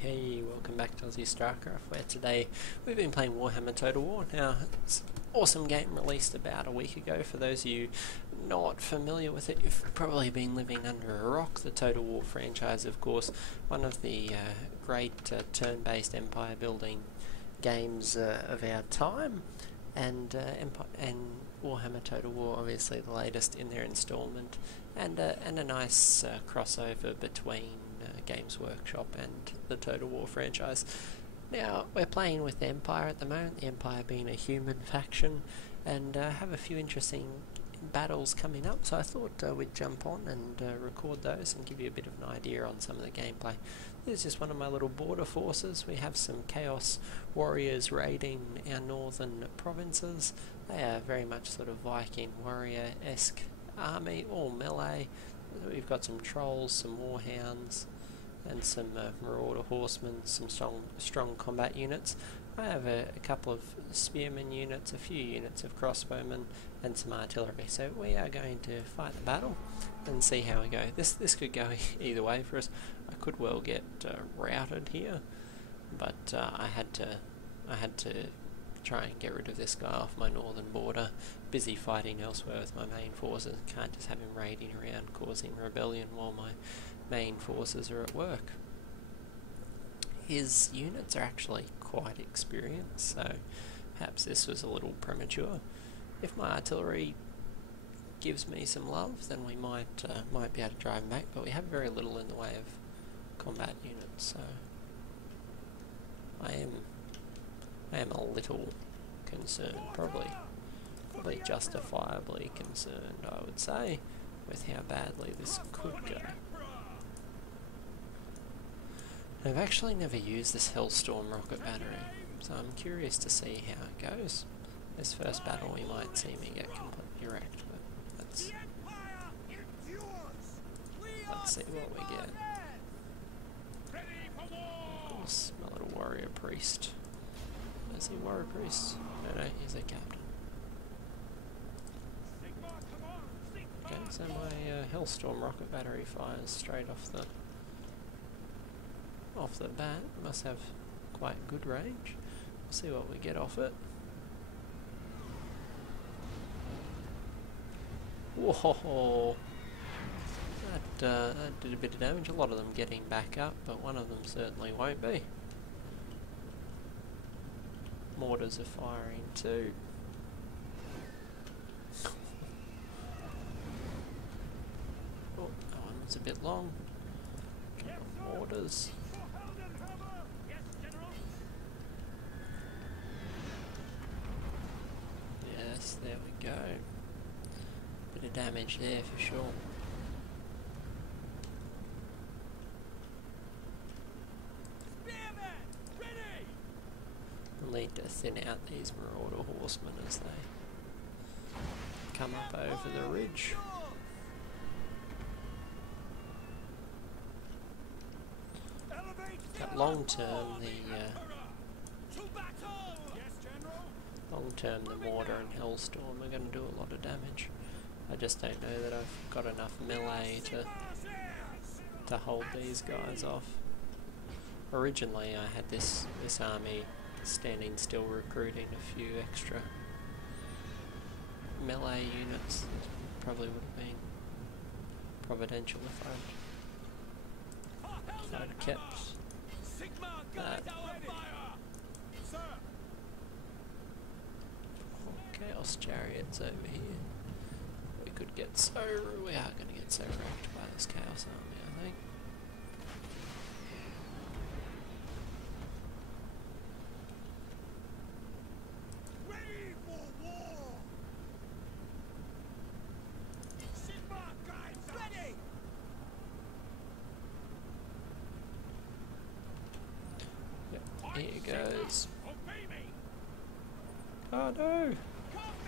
Hey, welcome back to Aussie StarCraft, where today we've been playing Warhammer Total War. Now, it's an awesome game released about a week ago. For those of you not familiar with it, you've probably been living under a rock. The Total War franchise, of course, one of the great turn-based empire building games of our time, and Warhammer Total War, obviously the latest in their installment, and a nice crossover between Games Workshop and the Total War franchise. Now, we're playing with the Empire at the moment, the Empire being a human faction, and have a few interesting battles coming up, so I thought we'd jump on and record those and give you a bit of an idea on some of the gameplay. This is just one of my little border forces. We have some Chaos warriors raiding our northern provinces. They are very much sort of Viking warrior-esque army, all melee. We've got some trolls, some warhounds, and some marauder horsemen, some strong combat units. I have a couple of spearmen units, a few units of crossbowmen, and some artillery. So we are going to fight the battle and see how we go. This could go either way for us. I could well get routed here, but I had to try and get rid of this guy off my northern border. Busy fighting elsewhere with my main forces. Can't just have him raiding around causing rebellion while my main forces are at work. His units are actually quite experienced, so perhaps this was a little premature. If my artillery gives me some love, then we might be able to drive him back, but we have very little in the way of combat units, so I am a little concerned, probably justifiably concerned, I would say, with how badly this could go. I've actually never used this Hellstorm rocket battery, so I'm curious to see how it goes. This first battle we might see me get completely wrecked, but let's see what we get. Of course, my little warrior priest. Is he warrior priest? No, he's a captain. Okay, so my Hellstorm rocket battery fires straight off the bat. Must have quite good range. We'll see what we get off it. Whoa! That did a bit of damage. A lot of them getting back up, but one of them certainly won't be. Mortars are firing too. Oh, that one was a bit long. Mortars. Yes, there we go. Bit of damage there for sure. We'll need to thin out these marauder horsemen as they come up over the ridge. But long term, the mortar and Hellstorm are going to do a lot of damage. I just don't know that I've got enough melee to hold these guys off. Originally, I had this army standing still, recruiting a few extra melee units. Probably would have been providential if I'd kept that. Chaos chariots over here. We are going to get so wrecked by this Chaos army, I think. Here goes. Oh no!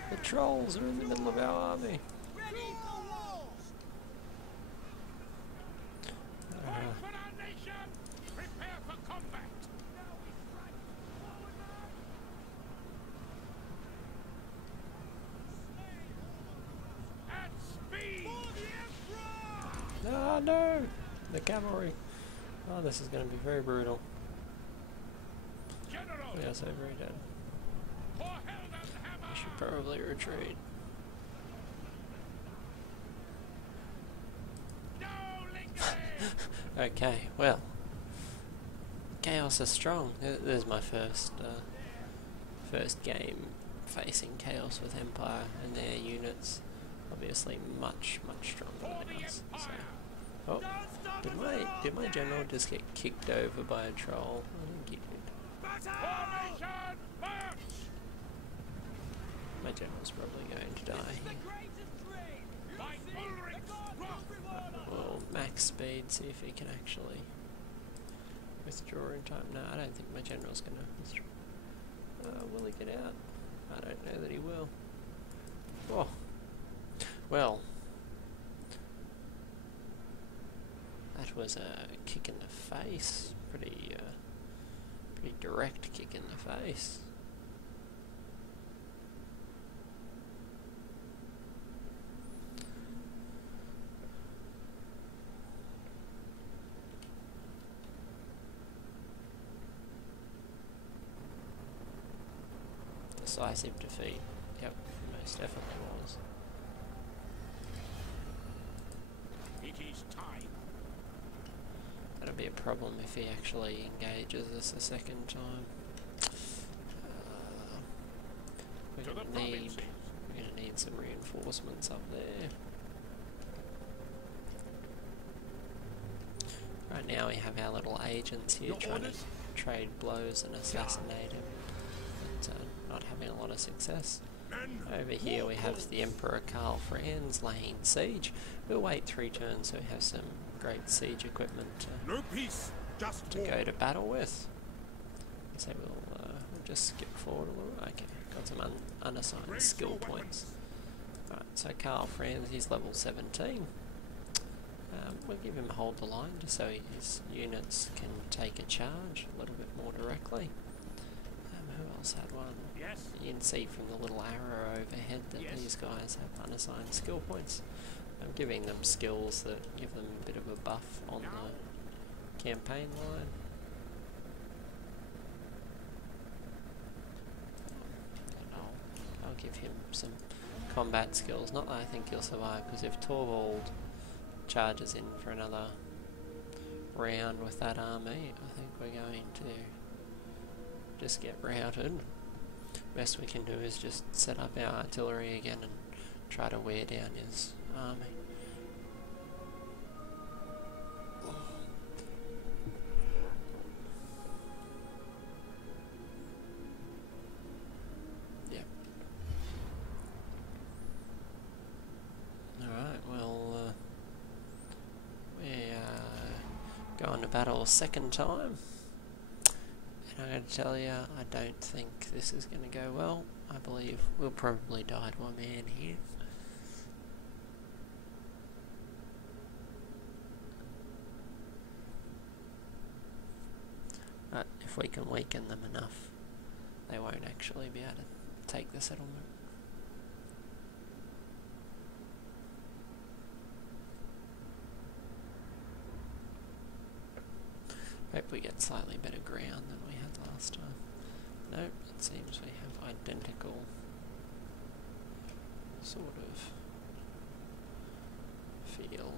The trolls are in the middle of our army. Oh no! The cavalry. Oh, this is going to be very brutal. We are so very dead. I should probably retreat. Okay, well. Chaos is strong. There's my first game facing Chaos with Empire and their units. Obviously much stronger than us. So. Oh, did my general just get kicked over by a troll? I think he did. My general's probably going to die. Well, max speed, see if he can actually withdraw in time. No, I don't think my general's going to withdraw. Will he get out? I don't know that he will. Oh, well. That was a kick in the face. Pretty direct kick in the face. Decisive defeat. Yep, most definitely was. It is time. That'll be a problem if he actually engages us a second time. We're gonna need some reinforcements up there. Right now we have our little agents here trying to trade blows and assassinate him. Not having a lot of success. Over here we have the Emperor Karl Franz laying siege. We'll wait 3 turns so we have some great siege equipment to go to battle with. So we'll just skip forward a little. Okay, got some unassigned skill points. Alright, so Karl Franz, he's level 17. We'll give him hold the line just so his units can take a charge a little bit more directly. Who else had one? Yes. You can see from the little arrow overhead that these guys have unassigned skill points. I'm giving them skills that give them a bit of a buff on the campaign line. And I'll give him some combat skills. Not that I think he'll survive, because if Torvald charges in for another round with that army, I think we're going to just get routed. Best we can do is just set up our artillery again and try to wear down his army. Yep. Alright, well, we're going to battle a second time. I'm going to tell you, I don't think this is going to go well. I believe we'll probably die to a man here. But if we can weaken them enough, they won't actually be able to take the settlement. Hope we get slightly better ground than we had last time. Nope, it seems we have identical sort of field.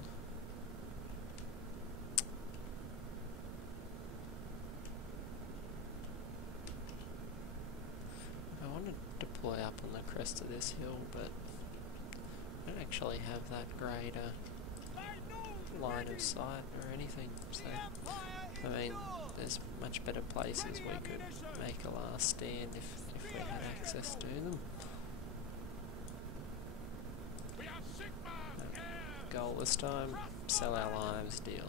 I wanted to deploy up on the crest of this hill, but I don't actually have that great line of sight or anything, so I mean, there's much better places we could make a last stand if we had access to them. Goal this time, sell our lives dearly.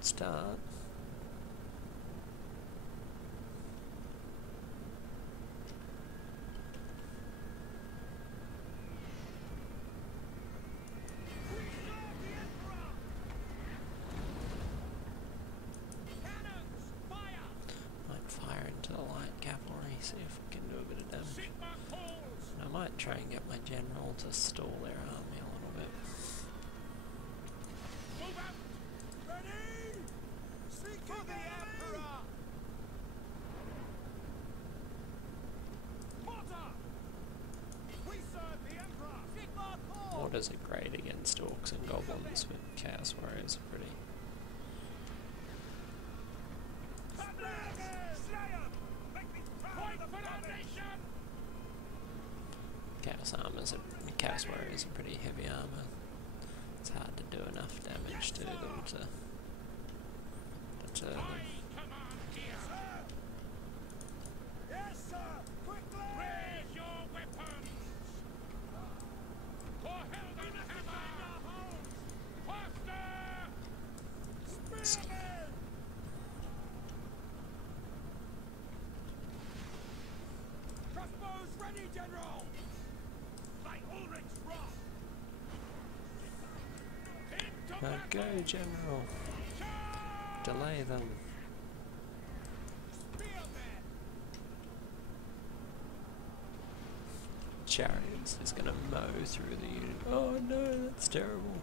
Start. general to stall their army a little bit. Move out! Ready! Seek for the Emperor! Mortar! We serve the Emperor! Sigmar Corps! Orders are great against orcs and goblins, but Chaos Warriors are pretty. Chaos Warriors are pretty heavy armor. It's hard to do enough damage to them to deter them. Yes, sir! Quickly! Raise your weapons! For Heldenhammer! Faster! Spearmen! Crossbows ready, General! By Ulrich's wrath! Now go, General! Delay them. Chariots is going to mow through the unit. Oh no, that's terrible.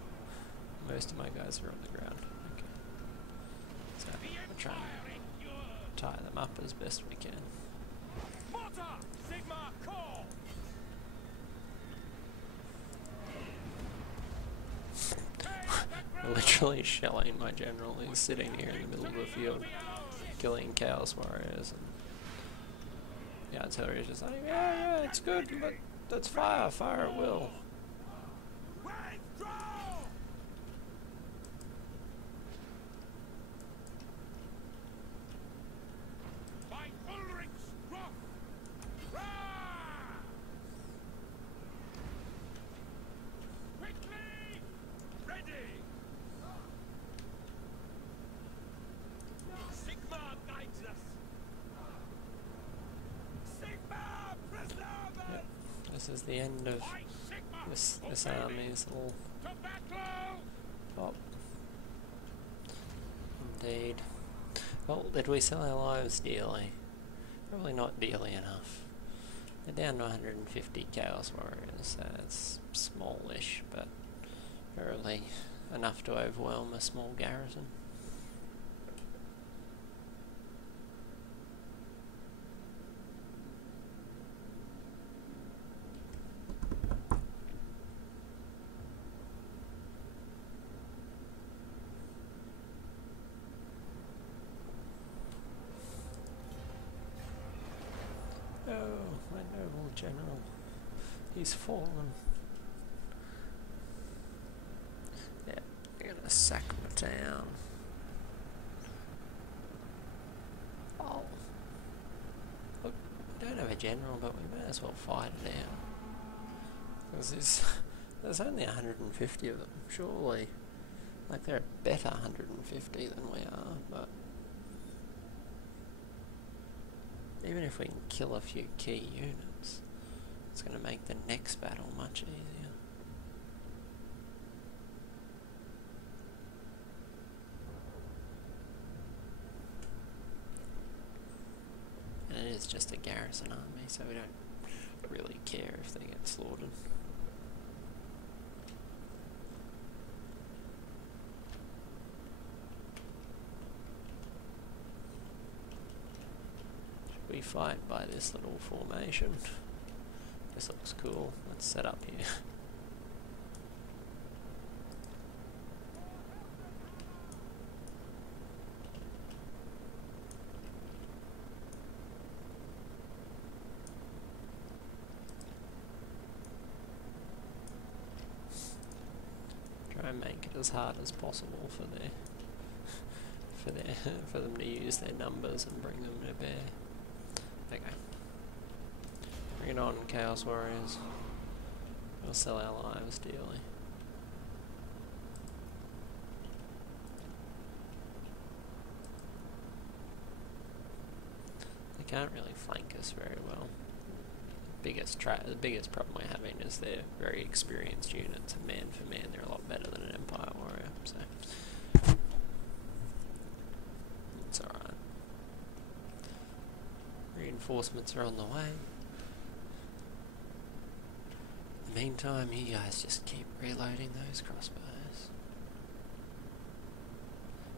Most of my guys are on the ground. Okay. So we'll try and tie them up as best we can. Mortar! Sigmar Corps! Literally shelling my general. He's sitting here in the middle of the field, killing Chaos Warriors. And the artillery is just like, yeah, it's good, but that's fire at will. Withdraw! By Ulrich's wrath! Rah! Quickly! Ready! Sigmar guides us! Sigmar preserve us! This is the end of By Sigmar! this army's little To battle! pop. Indeed. Well, did we sell our lives dearly? Probably not dearly enough. They're down to 150 Chaos Warriors, so it's smallish, but barely enough to overwhelm a small garrison. Oh, my noble general. He's fallen. Yeah, they're gonna sack my town. Oh. Look, we don't have a general, but we may as well fight it out. Because there's only 150 of them, surely. Like, they're a better 150 than we are, but even if we can kill a few key units, it's going to make the next battle much easier. And it is just a garrison army, so we don't really care if they get slaughtered. We fight by this little formation. This looks cool. Let's set up here. Try and make it as hard as possible for for them to use their numbers and bring them to bear. Okay. Bring it on, Chaos Warriors. We'll sell our lives dearly. They can't really flank us very well. The biggest problem we're having is they're very experienced units, and man for man they're a lot better than an Empire Warrior, so it's alright. Reinforcements are on the way. Meantime, you guys just keep reloading those crossbows.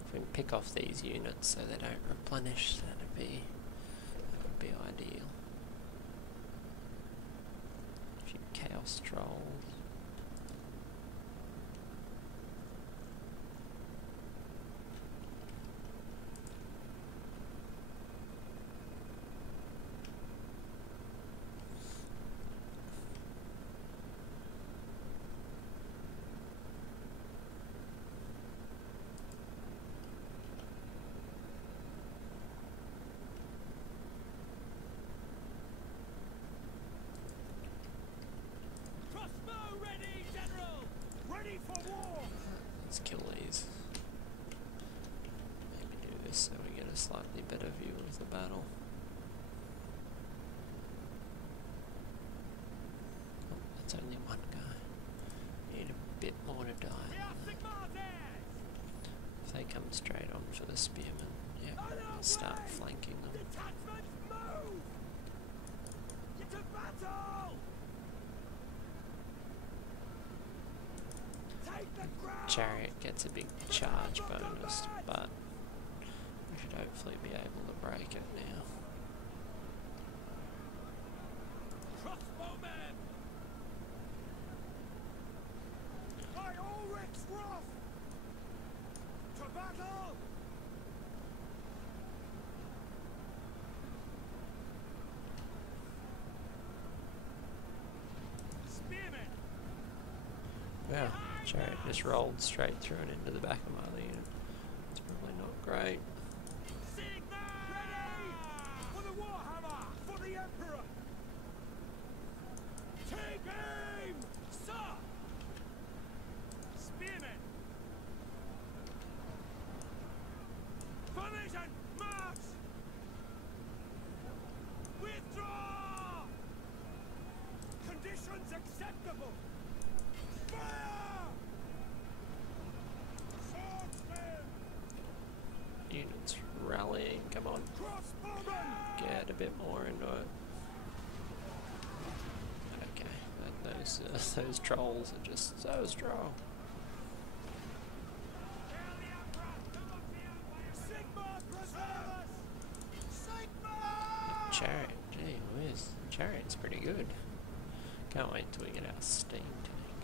If we can pick off these units so they don't replenish, that would be ideal. A few chaos trolls. Let's kill these. Maybe do this so we get a slightly better view of the battle. Oh, that's only one guy. Need a bit more to die. If they come straight on for the spearmen, yeah, we'll start flanking them. Chariot gets a big charge bonus, but we should hopefully be able to break it now. Crossbowmen! By Ulrich's wrath! To battle! Spearmen! Wow, Chariot just rolled straight through and into the back of my other unit. It's probably not great. Ready! For the Warhammer! For the Emperor! Take aim! Sir! Spearmen! Formation! March! Withdraw! Conditions acceptable! Fire! Swordsman! Units rallying, come on. Crossbowmen! Get a bit more into it. Okay, those trolls are just so strong. Sigma preserve us! Sigma! Chariot, gee whiz. Chariot's pretty good. Can't wait till we get our steam tank.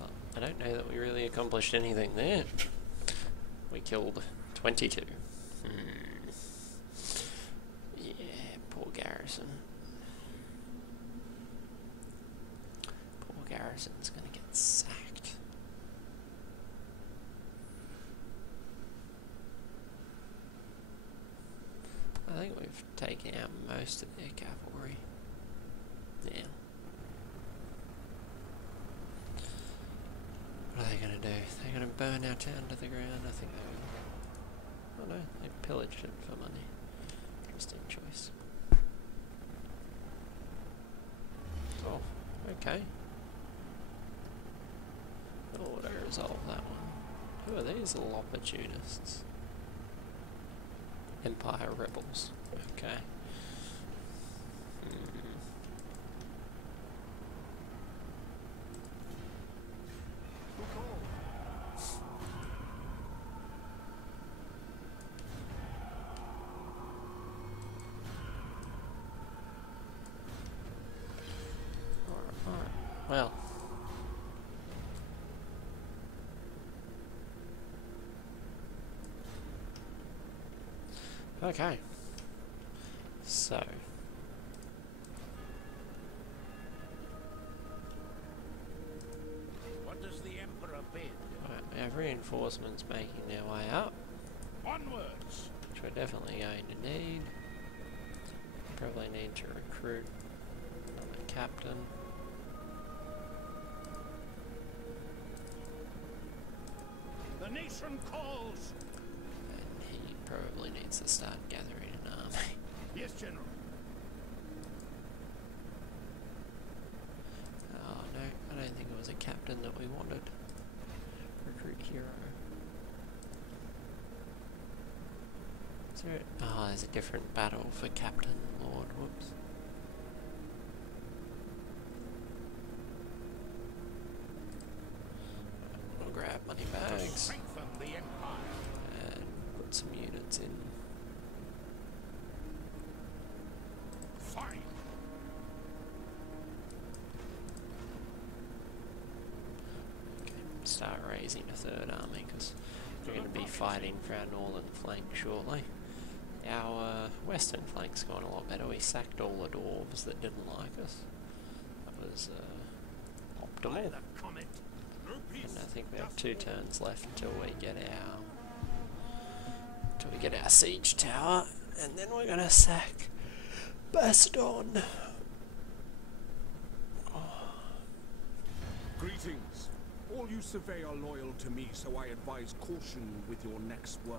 Well, I don't know that we really accomplished anything there. We killed 22. Yeah, poor garrison. Poor garrison's gonna get sacked. I think we've taken out most of their cavalry. Yeah. What are they going to do? They're going to burn our town to the ground? I think they will. Oh no, they pillaged it for money. Interesting choice. Oh, okay. Auto resolve that one. Who are these little opportunists? Empire rebels. Okay. Alright. Well. Okay. So. What does the Emperor bid? Right, we have reinforcements making their way up, Onwards! which we're definitely going to need. Probably need to recruit another captain. The nation calls! And he probably needs to start gathering an army. Yes, General. Oh no, I don't think it was a captain that we wanted. Recruit hero. Is there oh, there's a different battle for Captain Lord, whoops. start raising a third army because we're going to be fighting for our northern flank shortly. Our western flank's gone a lot better. We sacked all the dwarves that didn't like us. That was optimal. And I think we have 2 turns left until we get our siege tower, and then we're gonna sack Baston. Greetings. All you survey are loyal to me, so I advise caution with your next word.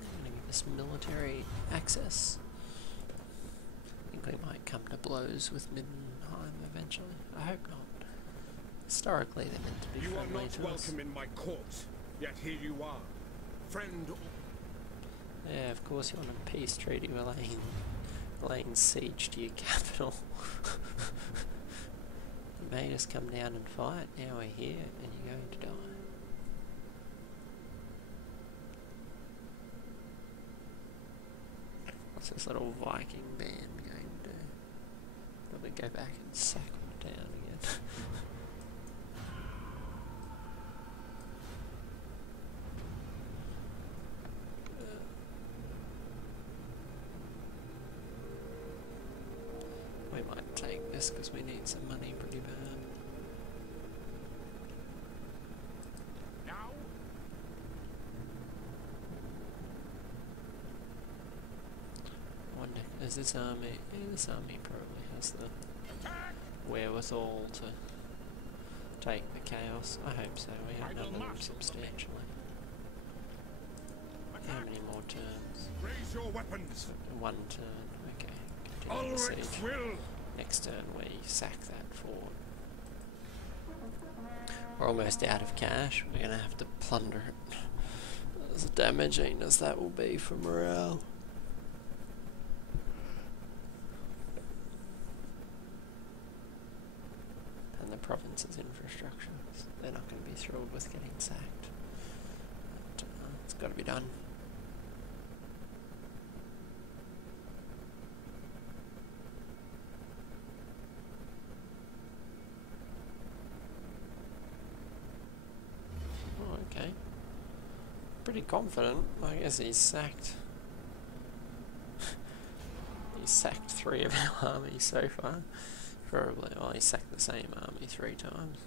I'm gonna give us military access. I think we might come to blows with Middenheim eventually. I hope not. Historically, they're meant to be You are friendly not to us. welcome in my court, yet here you are. Friend. Yeah, of course you want a peace treaty with laying siege to your capital. You made us come down and fight, now we're here and you're going to die. What's this little Viking band going to do? Probably go back and sack the town again. We might take this because we need some money pretty bad. Now? I wonder, is this army? Yeah, this army probably has the wherewithal to take the chaos. I hope so. We outnumber them substantially. How many more turns? Raise your weapons. 1 turn. Okay. Continue the Ulrich siege. will. Next turn we sack that fort. We're almost out of cash. We're gonna have to plunder it. As damaging as that will be for morale. And the province's infrastructure. They're not going to be thrilled with getting sacked. But, it's got to be done. Oh, okay. Pretty confident. I guess he's sacked. He's sacked 3 of our armies so far. Probably, well, he sacked the same army 3 times.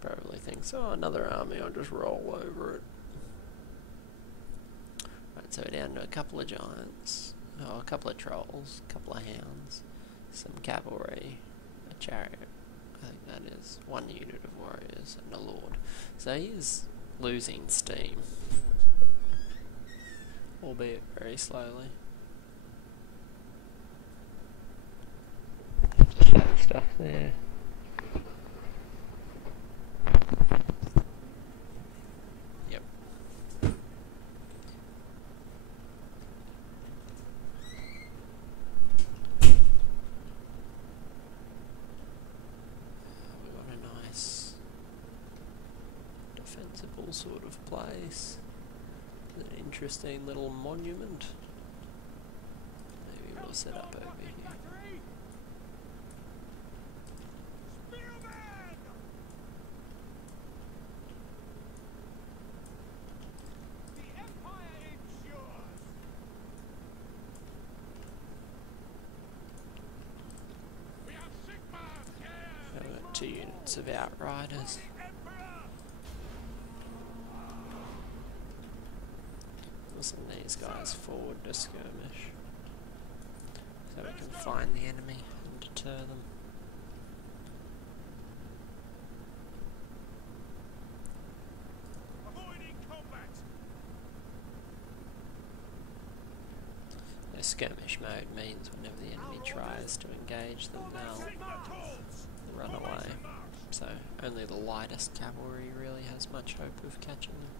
Probably thinks, oh, another army, I'll just roll over it. Right, so we're down to a couple of giants, oh, a couple of trolls, a couple of hounds, some cavalry, a chariot, I think that is, 1 unit of warriors, and a lord. So he is losing steam, albeit very slowly. That stuff there. Yep. We got a nice defensible sort of place. An interesting little monument. Maybe we'll set up over here. I've got 2 units of outriders. We'll send these guys forward to skirmish so we can find the enemy and deter them. The skirmish mode means whenever the enemy tries to engage them, they'll run away. So only the lightest cavalry really has much hope of catching them.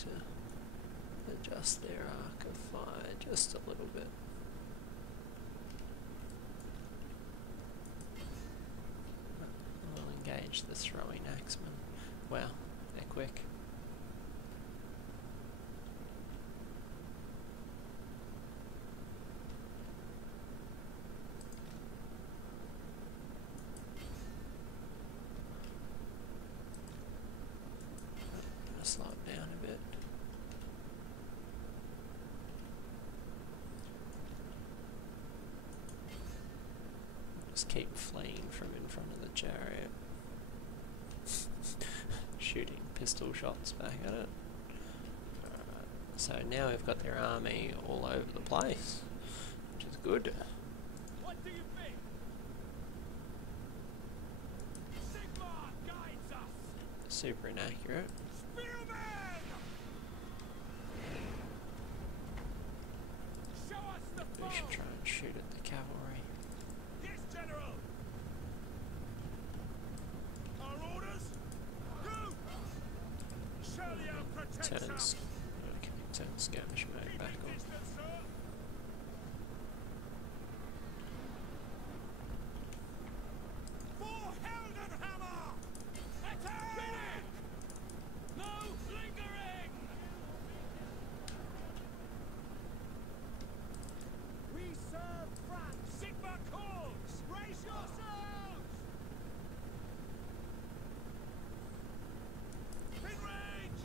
to adjust their arc of fire just a little bit. We'll engage the throwing axemen. Wow, they're quick. Slow it down a bit. Just keep fleeing from in front of the chariot. Shooting pistol shots back at it. Alright, so now we've got their army all over the place, which is good. What do you think? Sigma guides us. Super inaccurate. We should try and shoot at the cavalry. Yes, General. Our orders. Go. Surely our protection. Turn skirmish mode back on. For Heldenhammer. Attack! No lingering. We serve France! Sigma calls! Brace yourselves! In range!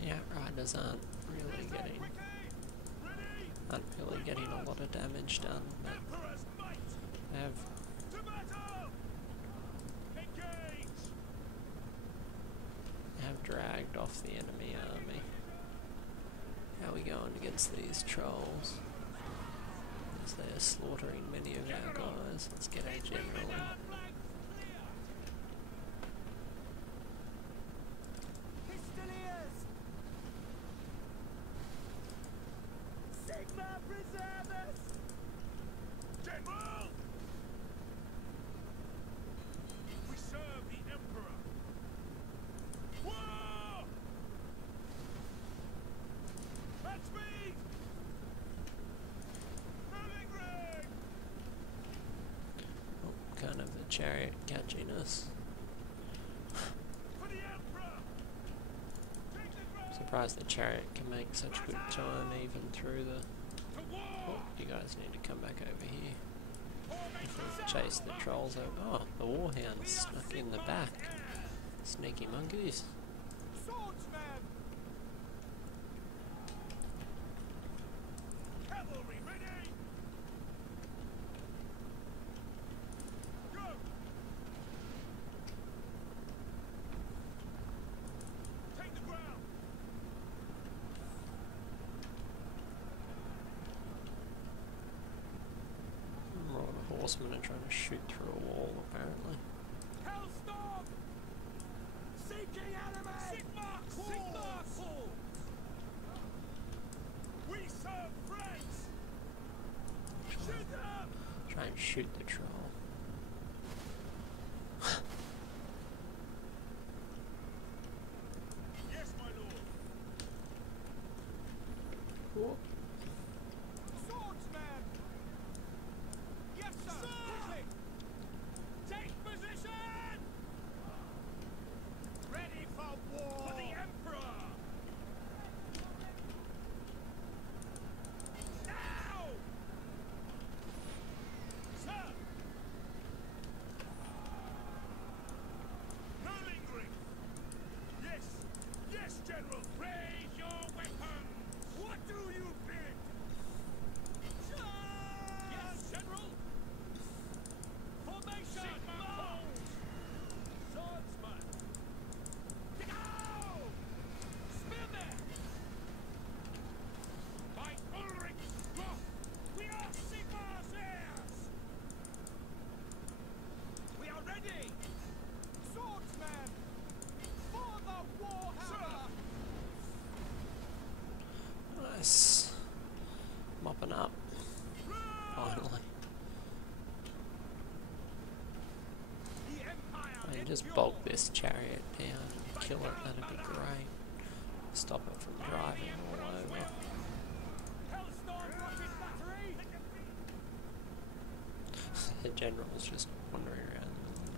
The Outriders aren't really getting a lot of damage done. Emperor's might! They have To battle! Engage! dragged off the enemy army. How are we going against these trolls? As they are slaughtering many of our guys. Let's get our general in. Sigma preserve us! General! We serve the Emperor! War! At speed! Moving ring! Oh, kind of the chariot catching us. For the Emperor! Take the ground! Surprised the chariot can make such good time even through the... To war! Oh, you guys need to come back over here. Chase the trolls over. Oh, the warhound's snuck in the back. Sneaky monkeys. Swordsman! Cavalry ready! Go! Take the ground! Right, the horsemen are trying to shoot through a wall, apparently. Hellstorm! Seeking enemy! Sigma calls! Sigma calls! We serve France! Shoot them! Try and shoot the troll. Yes, my lord! Whoop. Swordsman! Yes, sir! Quickly! Take position! Ready for war! For the Emperor! Now! Sir! can just bog this chariot down and kill it, that'd be great. Stop it from driving all over. The general's just wandering around.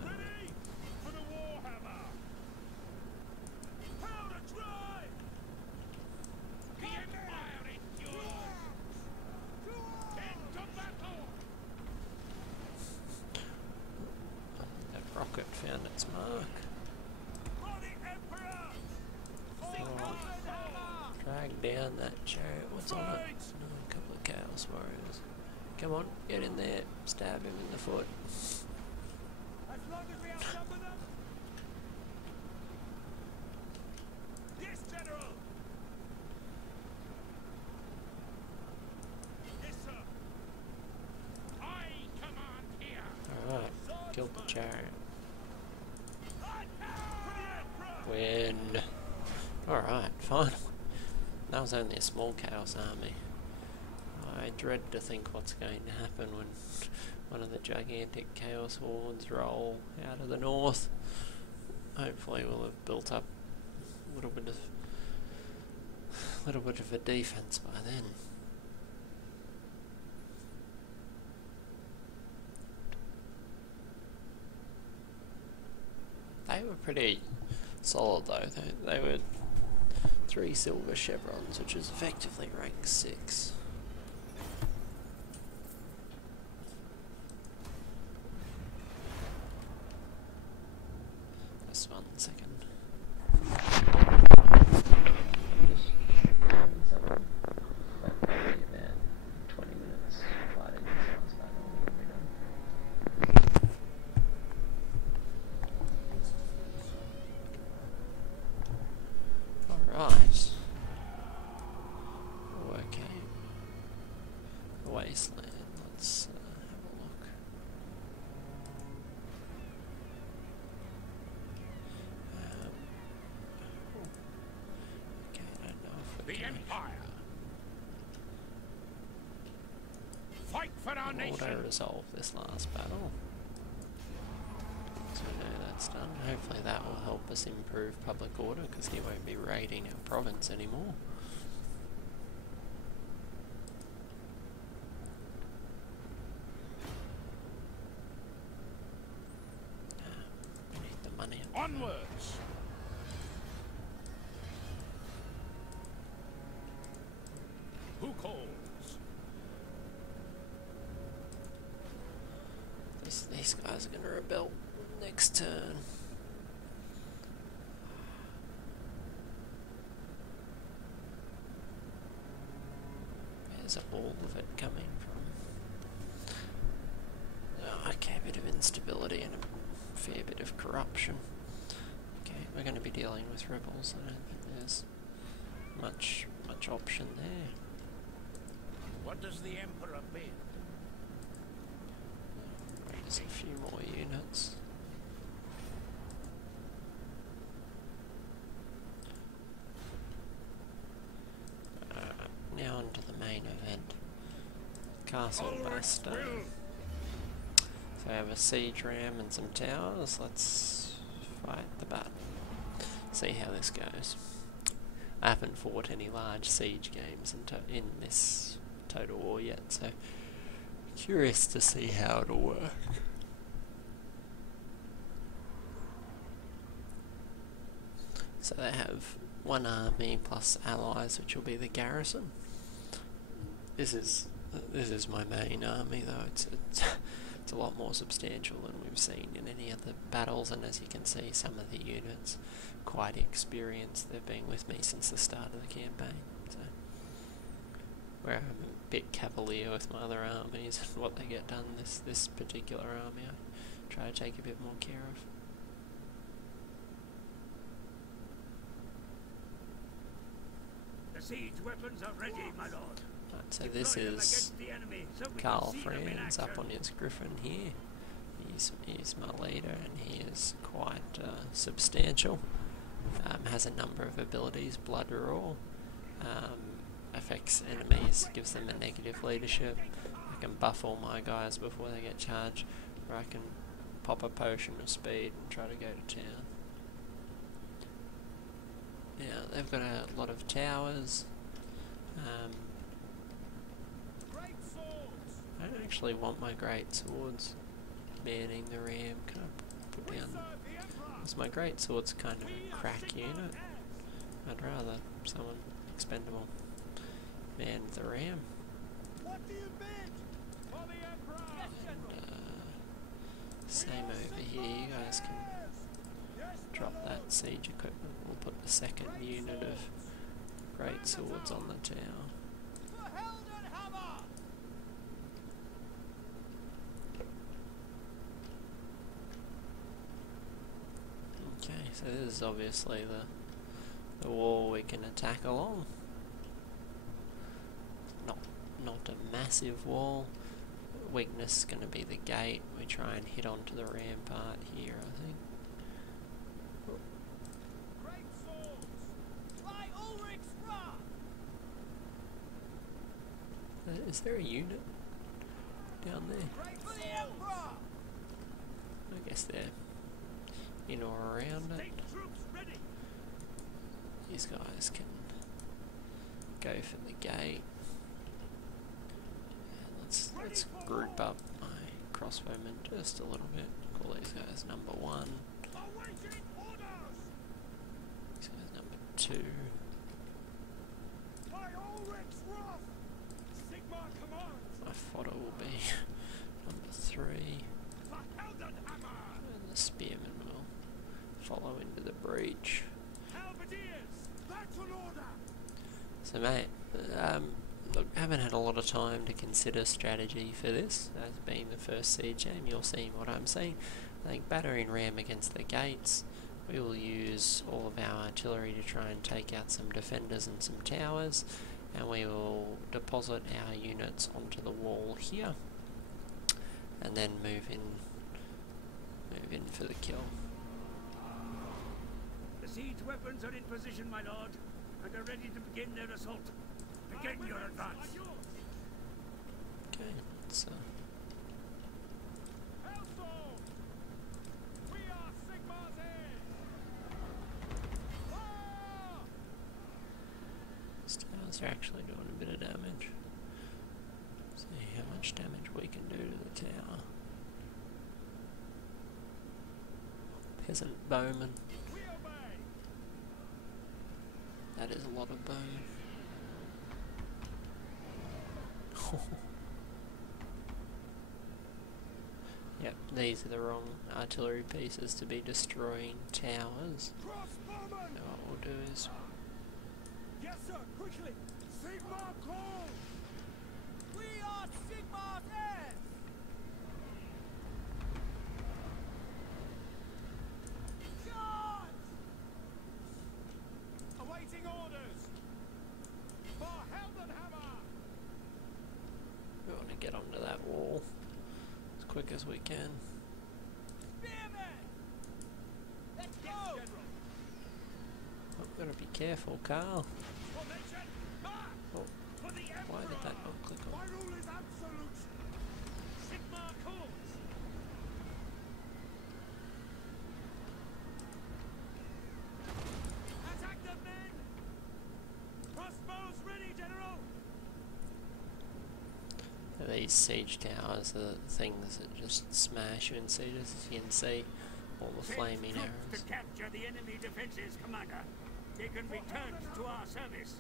Ready for the Warhammer! Powder dry! The Empire endures! Into battle! That rocket found its mark. For the Emperor! Drag down that chariot. What's on it? No, a couple of Chaos Warriors. Come on, get in there. Stab him in the foot. As long as we outnumber them! Yes, General! Yes, sir! I command here! Alright, killed the chariot. For the Emperor! Win. Alright, fine. That was only a small Chaos army. I dread to think what's going to happen when one of the gigantic Chaos hordes roll out of the north. Hopefully we'll have built up a little bit of a defense by then. They were pretty solid though. They were 3 silver chevrons, which is effectively rank 6. Just 1 second. Just about 20 minutes fighting this last battle and we're done. Alright. Okay. Wasteland. Let's have a look. Okay, I don't know if we The can Empire! Fight for our nation! auto-resolve this last battle. So we know that's done. Hopefully that will help us improve public order because he won't be raiding our province anymore. We need the money. Onwards! Who calls? These guys are going to rebel next turn. There's all of it coming from. Oh, okay, a bit of instability and a fair bit of corruption. Okay, we're going to be dealing with rebels. I don't think there's much option there. What does the Emperor bid? There's a few more units. Now on to the main event. Castle Bastion. So I have a siege ram and some towers. Let's fight the battle. See how this goes. I haven't fought any large siege games in this Total War yet, so curious to see how it'll work. So they have 1 army plus allies, which will be the garrison. This is my main army, though. It's a lot more substantial than we've seen in any other battles, and as you can see, some of the units quite experienced. They've been with me since the start of the campaign. So where I'm a bit cavalier with my other armies and what they get done, this particular army I try to take a bit more care of. The siege weapons are ready, my lord. Right, so this is Carl Franz up on his griffin here. He's my leader and he is quite substantial. Has a number of abilities, blood raw, affects enemies, gives them a negative leadership. I can buff all my guys before they get charged, or I can pop a potion of speed and try to go to town. Now, they've got a lot of towers. I don't actually want my great swords manning the ram. Can I put down... Because my great sword's kind of a crack unit. I'd rather someone expendable man the ram. And, same over here, you guys can drop that siege equipment. We'll put the second unit of great swords on the tower. Okay, so this is obviously the wall we can attack along. Not a massive wall. Weakness is going to be the gate. We try and hit onto the rampart here, I think. Is there a unit down there? I guess they're in or around it. These guys can go for the gate. And let's group up my crossbowmen just a little bit. Call these guys number 1. These guys number 2. My fodder will be number 3. And the spearmen will follow into the breach. So mate, look, I haven't had a lot of time to consider strategy for this. As being the first siege game, you're seeing what I'm seeing. I think battering ram against the gates. We will use all of our artillery to try and take out some defenders and some towers. And we will deposit our units onto the wall here, and then move in for the kill. The siege weapons are in position, my lord, and are ready to begin their assault. Begin your advance. Okay, let's towers are actually doing a bit of damage. See how much damage we can do to the tower. Peasant bowman. That is a lot of bowmen. Yep, these are the wrong artillery pieces to be destroying towers. So what we'll do is... Yes, sir, quickly! Sigmar call! We are Sigmar's heirs! Charge! Awaiting orders! For Heldenhammer! We want to get onto that wall as quick as we can. Spearmen! Let's go! I've got to be careful, Carl. Formation! March! Oh, For the Emperor! why did that not click My on? rule is absolute! Sigmar calls! Attack the men! Crossbows ready, General! These siege towers are the things that just smash you in siege, as you can see. All the flaming Send troops arrows. to capture the enemy defenses, Commander. They can be turned to our service.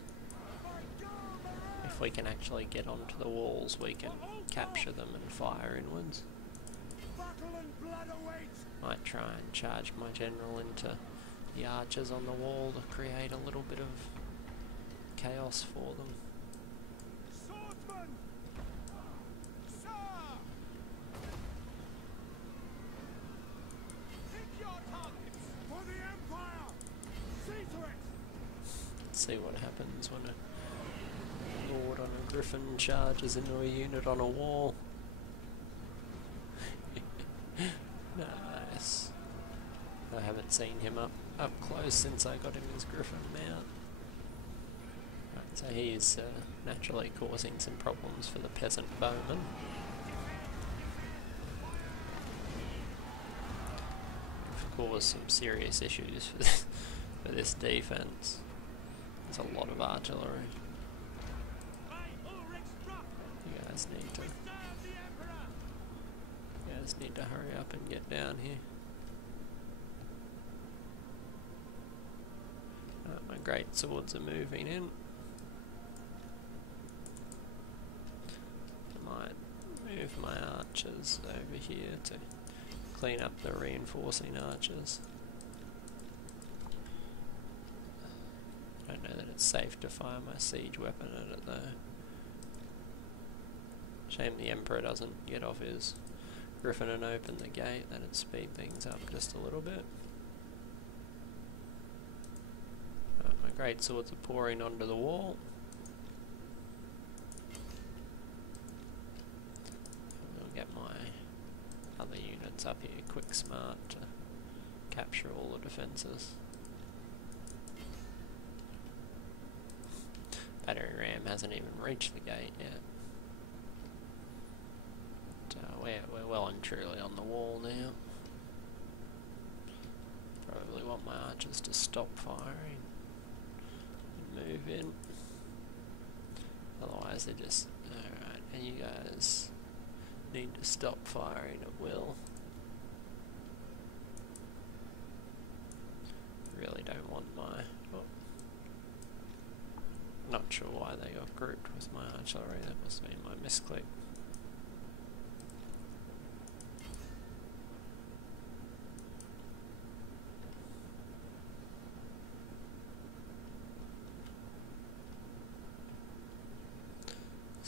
If we can actually get onto the walls, we can capture them and fire inwards. Battle and blood awaits! Might try and charge my general into the archers on the wall to create a little bit of chaos for them. Swordsman! Sir! Hit your targets! For the Empire! See to it! Let's see what happens when a lord on a griffin charges into a unit on a wall. Nice. I haven't seen him up close since I got him his griffin mount. Right, so he is naturally causing some problems for the peasant bowmen. cause some serious issues for this defense. There's a lot of artillery. You guys need to hurry up and get down here. My great swords are moving in. I might move my archers over here to clean up the reinforcing archers. I don't know that it's safe to fire my siege weapon at it though. Shame the Emperor doesn't get off his griffin and open the gate, that'd speed things up just a little bit. My great swords are pouring onto the wall. I'll get my other units up here quick smart to capture all the defences. Battering ram hasn't even reached the gate yet. We're well and truly on the wall now. Probably want my archers to stop firing and move in. Otherwise they're just... Alright, and you guys need to stop firing at will. Really don't want my... Oh. Not sure why they got grouped with my artillery, that must have been my misclick.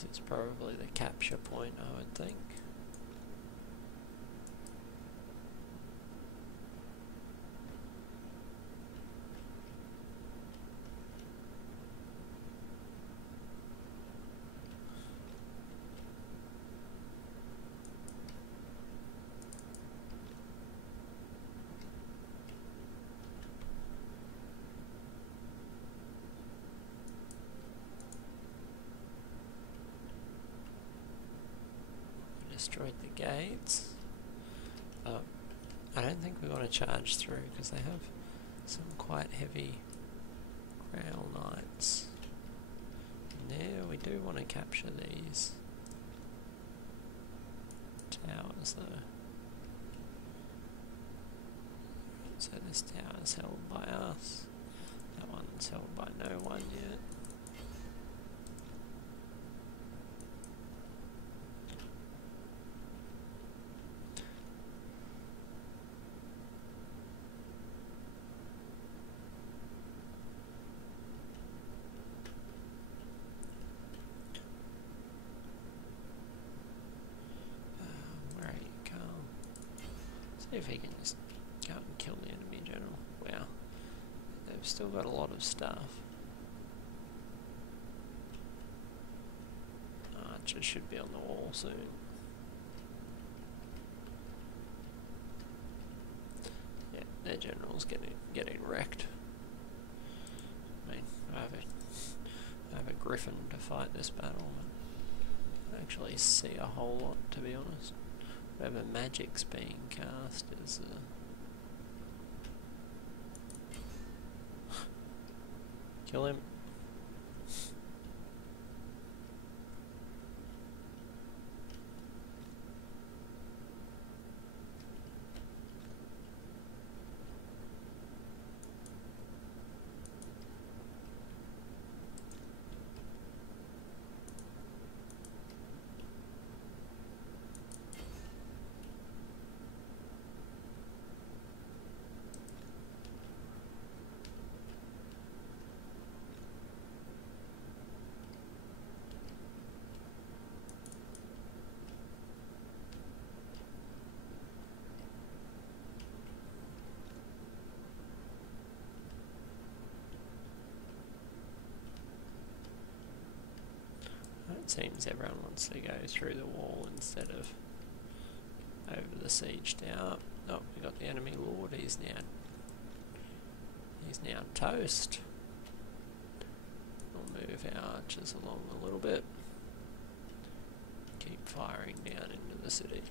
It's probably the capture point, I would think. Destroyed the gates. I don't think we want to charge through because they have some quite heavy Grail Knights. And there we do want to capture these towers though. So this tower is held by us. That one's held by no one yet. See if he can just go and kill the enemy general. Wow. They've still got a lot of stuff. Archers should be on the wall soon. Yeah, their general's getting wrecked. I mean, I have a griffin to fight this battle. I don't actually see a whole lot, to be honest. Whatever magic's being cast is kill him. It seems everyone wants to go through the wall instead of over the siege tower. Oh, we got the enemy lord. He's now toast. We'll move our archers along a little bit. Keep firing down into the city.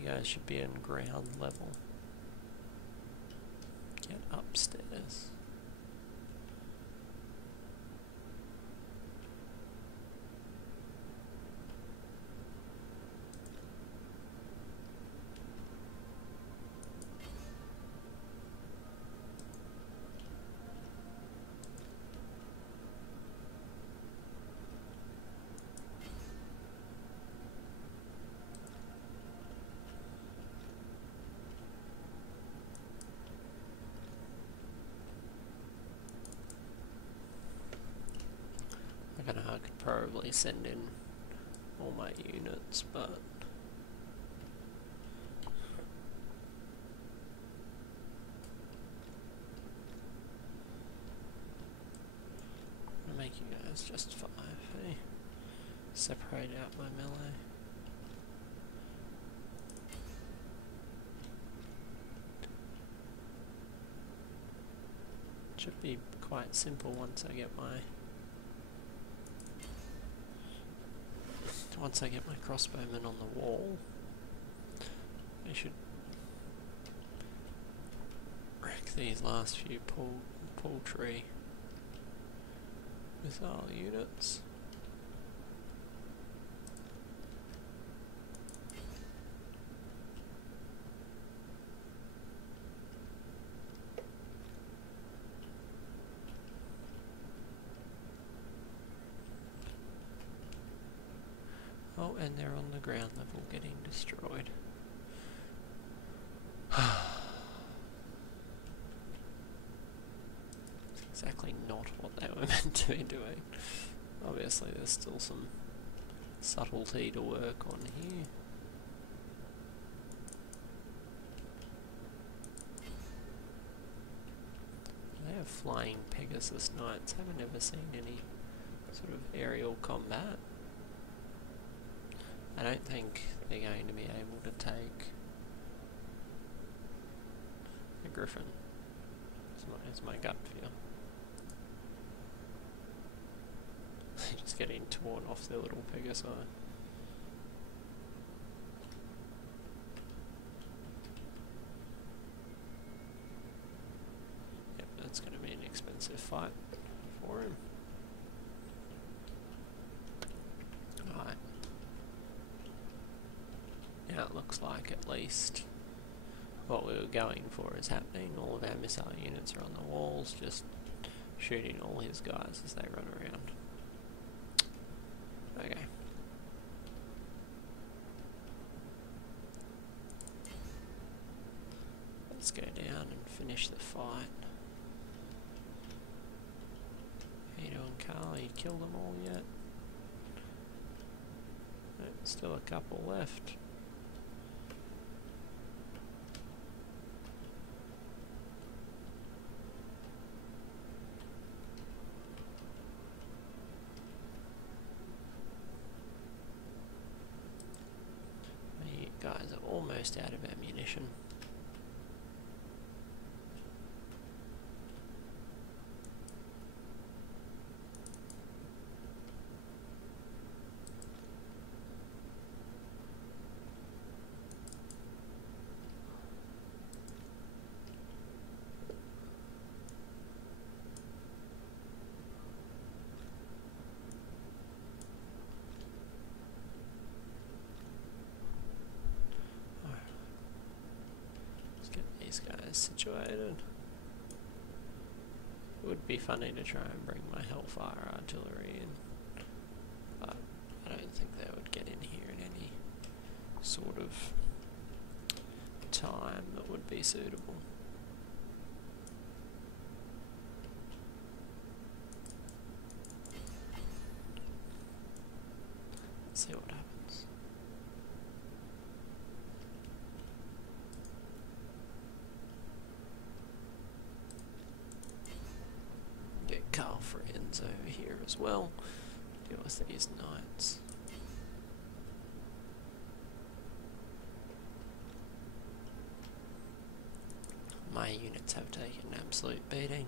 you guys should be in ground level. Get upstairs. I could probably send in all my units, but I'm gonna make you guys just 5, eh? Separate out my melee. Should be quite simple once I get my crossbowmen on the wall. I should wreck these last few poultry missile units. Oh, and they're on the ground level getting destroyed. It's exactly not what they were meant to be doing. Obviously there's still some subtlety to work on here. They have flying Pegasus Knights. Haven't ever seen any sort of aerial combat. I don't think they're going to be able to take a Griffin. It's my gut feel. They're just getting torn off their little Pegasi. Yep, that's going to be an expensive fight for him. Alright. Now it looks like at least what we were going for is happening. All of our missile units are on the walls, just shooting all his guys as they run around. Okay. Let's go down and finish the fight. How you doing, Carl? You killed them all yet? No, still a couple left. Guys are almost out of ammunition. These guys situated. It would be funny to try and bring my Hellfire artillery in, but I don't think they would get in here in any sort of time that would be suitable. Let's see what happens. Carl friends over here as well. Deal with these knights. My units have taken an absolute beating,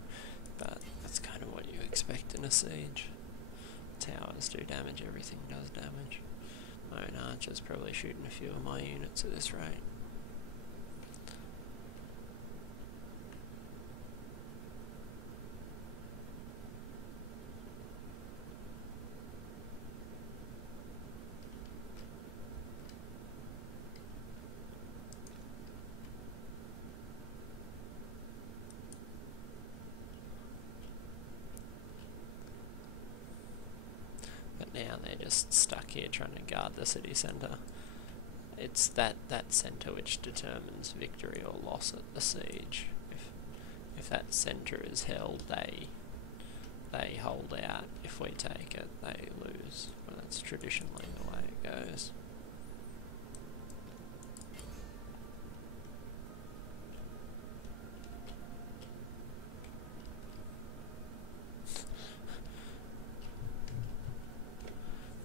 but that's kind of what you expect in a siege. Towers do damage, everything does damage. My own archer's probably shooting a few of my units at this rate. Now they're just stuck here trying to guard the city centre. It's that centre which determines victory or loss at the siege. If that centre is held, they hold out. If we take it, they lose. Well, that's traditionally the way it goes.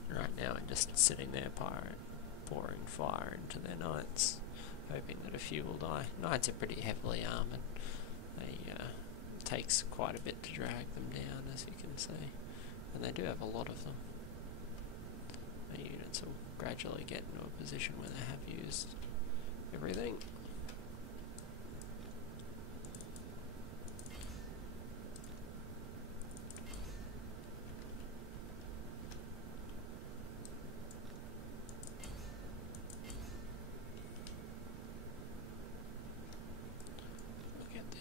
Right now I'm just sitting there pouring fire into their knights, hoping that a few will die. Knights are pretty heavily armoured. It takes quite a bit to drag them down, as you can see, and they do have a lot of them. My units will gradually get into a position where they have used everything.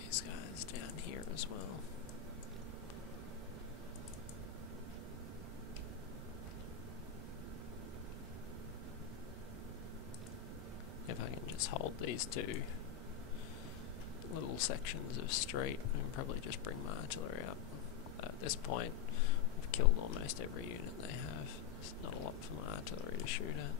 These guys down here as well. If I can just hold these two little sections of street, I can probably just bring my artillery up. At this point, I've killed almost every unit they have. There's not a lot for my artillery to shoot at.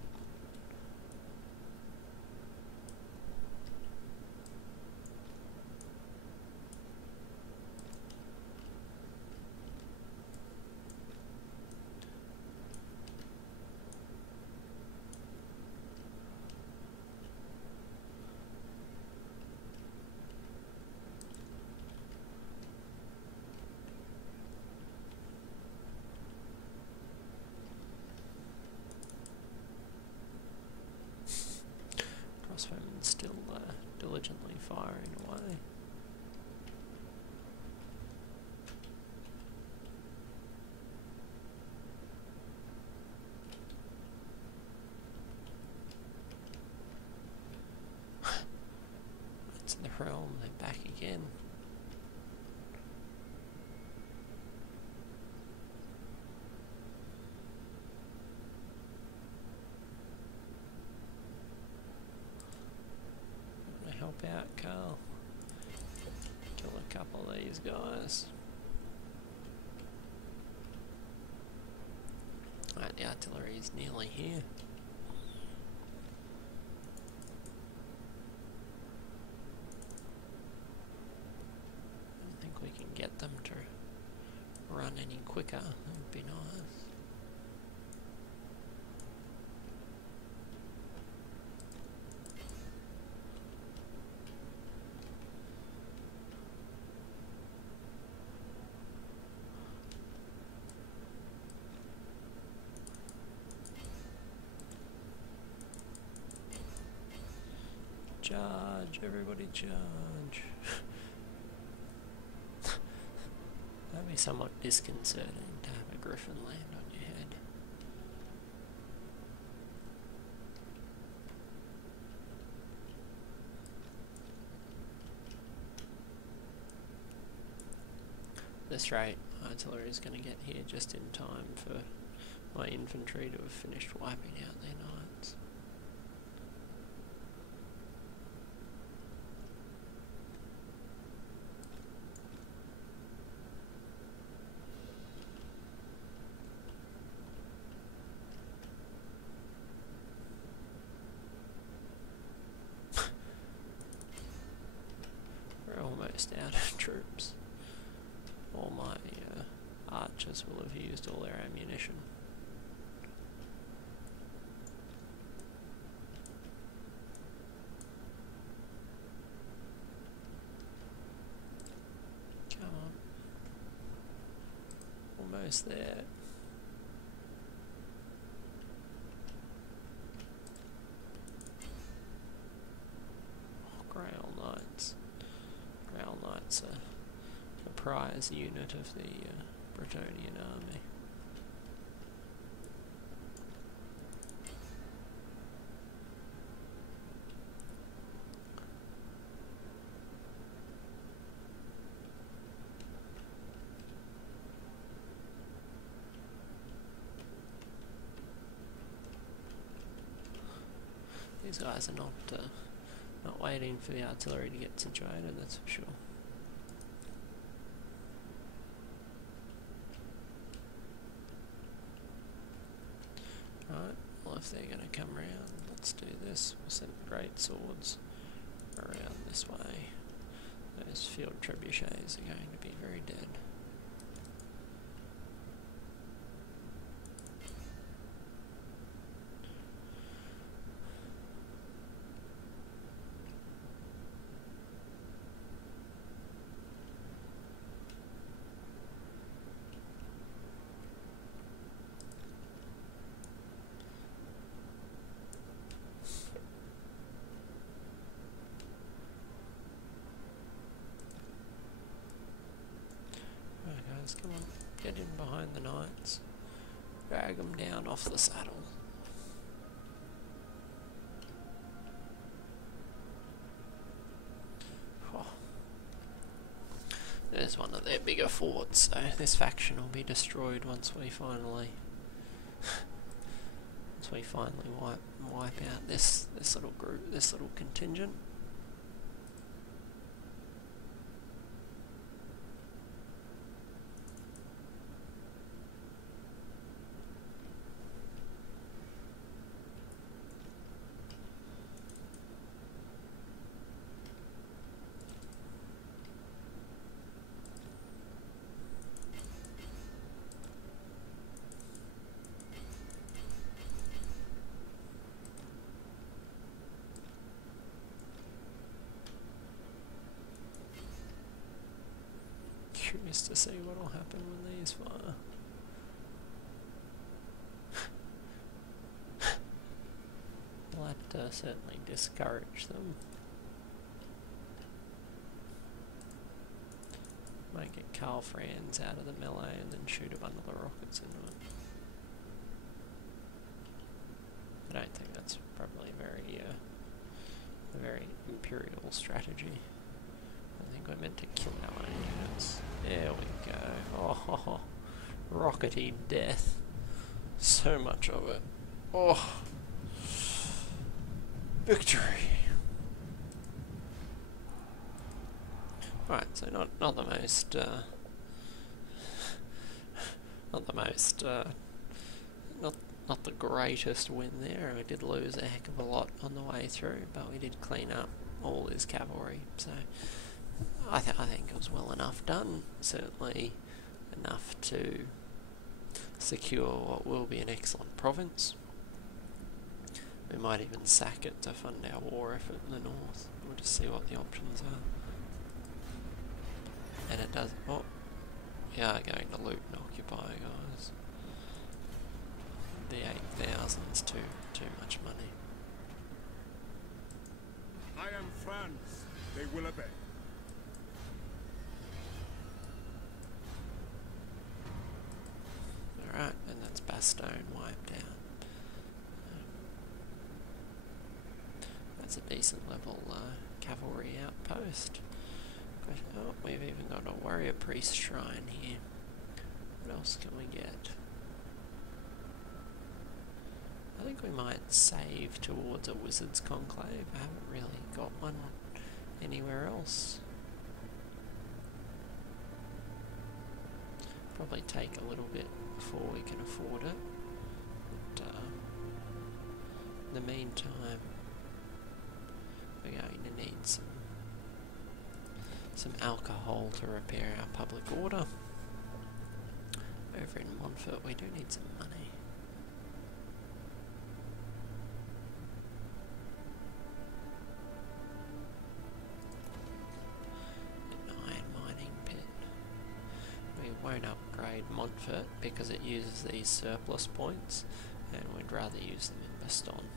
Crossbowman's still diligently firing away. It's in the realm, they're back again. Help out, Carl. Kill a couple of these guys. Right, the artillery is nearly here. I don't think we can get them to run any quicker. That would be nice. Charge, everybody charge. That'd be somewhat disconcerting to have a griffin land on your head. At this rate, artillery is going to get here just in time for my infantry to have finished wiping out their knights. Almost out of troops. All my archers will have used all their ammunition. Come on. Almost there. that's a prize unit of the Brettonian army. These guys are not waiting for the artillery to get situated, that's for sure. Right, well if they're going to come around, let's do this. We'll send great swords around this way. Those field trebuchets are going to be very dead. Come on, get in behind the knights. Drag them down off the saddle. Oh. There's one of their bigger forts, so this faction will be destroyed once we finally wipe out this little group, this little contingent. Curious to see what will happen when these fire. I'll have to certainly discourage them. Might get Carl Franz out of the melee and then shoot a bundle of rockets into it. I don't think that's probably a very imperial strategy. I think we're meant to kill our own units. There we go. Oh, rockety death. So much of it. Oh, victory. Right, so not the most, not the greatest win there. We did lose a heck of a lot on the way through, but we did clean up all his cavalry. So I think it was well enough done. Certainly enough to secure what will be an excellent province. We might even sack it to fund our war effort in the north. We'll just see what the options are. And it does. Oh, we are going to loot and occupy, guys. The 8,000's too much money. I am France. They will obey. Alright, and that's Bastogne wiped out. That's a decent level cavalry outpost. Oh, we've even got a warrior priest shrine here. What else can we get? I think we might save towards a wizard's conclave. I haven't really got one anywhere else. Probably take a little bit before we can afford it. But in the meantime, we're going to need some alcohol to repair our public order. Over in Montfort we do need some money. An iron mining pit. We won't upgrade Montfort because it uses these surplus points, and we'd rather use them in Bastogne.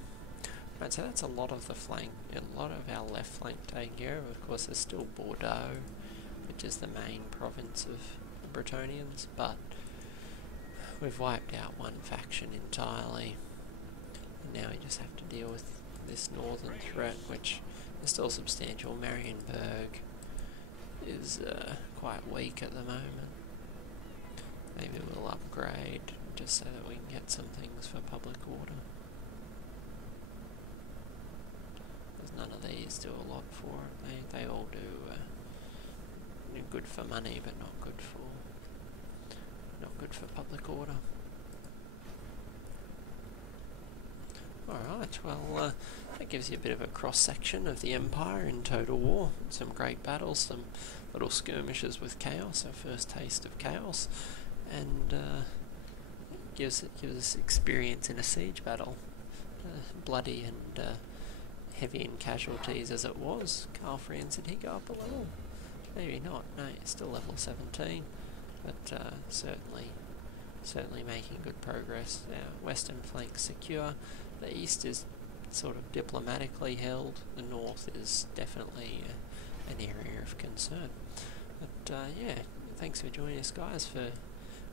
Right, so that's a lot of the flank, a lot of our left flank taken care of. Of course, there's still Bordeaux which is the main province of the Brettonians, but we've wiped out one faction entirely, and now we just have to deal with this northern threat, which is still substantial. Marienburg is quite weak at the moment. Maybe we'll upgrade just so that we can get some things for public order. Because none of these do a lot for it. They all do good for money, but not good for public order. Alright, well that gives you a bit of a cross-section of the Empire in Total War. Some great battles, some little skirmishes with Chaos, our first taste of Chaos, and gives us experience in a siege battle. Bloody and heavy in casualties as it was. Carlfrian, did he go up a level? Maybe not, no, he's still level 17, but certainly making good progress. Our western flank secure. The east is sort of diplomatically held. The north is definitely an area of concern. But yeah, thanks for joining us, guys, for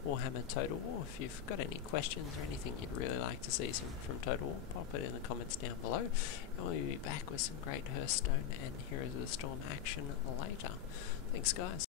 Warhammer Total War. If you've got any questions or anything you'd really like to see from Total War, pop it in the comments down below, and we'll be back with some great Hearthstone and Heroes of the Storm action later. Thanks, guys.